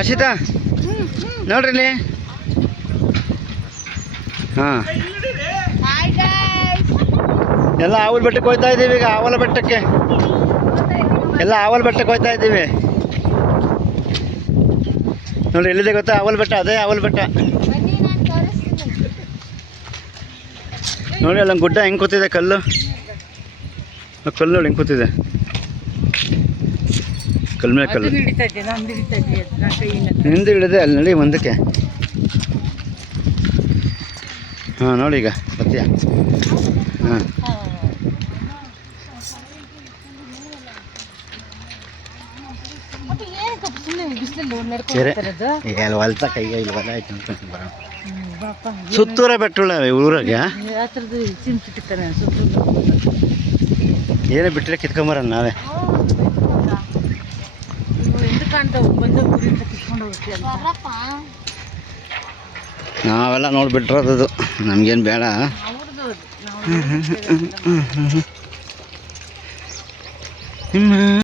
ಹರ್ಷಿತಾ ನೋಡ್ರಿ ಇಲ್ಲಿ. ಹಾಂ, ಎಲ್ಲ ಆವಲ ಬೆಟ್ಟಕ್ಕೆ ಹೋಗ್ತಾ ಇದ್ದೀವಿ ಈಗ. ಆವಲ ಬೆಟ್ಟಕ್ಕೆ ಎಲ್ಲ ಆವಲ ಬೆಟ್ಟಕ್ಕೆ ಹೋಗ್ತಾ ಇದ್ದೀವಿ ನೋಡಿ. ಎಲ್ಲಿದೆ ಗೊತ್ತಾ ಆವಲ ಬೆಟ್ಟ? ಅದೇ ಆವಲ ಬೆಟ್ಟ ನೋಡಿ. ಅಲ್ಲೊಂದು ಗುಡ್ಡ ಹೆಂಗೆ ಕೂತಿದೆ, ಕಲ್ಲು ನೋಡಿ ಹೆಂಗೆ ಕೂತಿದೆ. ಕಲ್ಲು ಮೇಲೆ ಕಲ್ಲು ಹಿಂದೆ ಹಿಡಿದೆ ಅಲ್ಲಿ ನೋಡಿ ಮುಂದಕ್ಕೆ. ಹಾಂ ನೋಡಿ ಈಗ ಸತ್ಯ. ಹಾಂ, ಕೆರೆ ಈಗ ಅಲ್ಲಿ ಹೊಲ್ತ ಕೈಗೆ ಇಲ್ಲಿ ಹೊಲ ಆಯ್ತು ಅನ್ಕೊಂಡು ಬರೋಣ. ಸುತ್ತೂರ ಬೆಟ್ಟುಳ ಊರಾಗ ಏನೇ ಬಿಟ್ಟರೆ ಕಿತ್ಕೊಂಬರೋಣ ನಾವೇ. ನಾವೆಲ್ಲ ನೋಡಿಬಿಟ್ರದ್ದು, ನಮಗೇನು ಬೇಡ.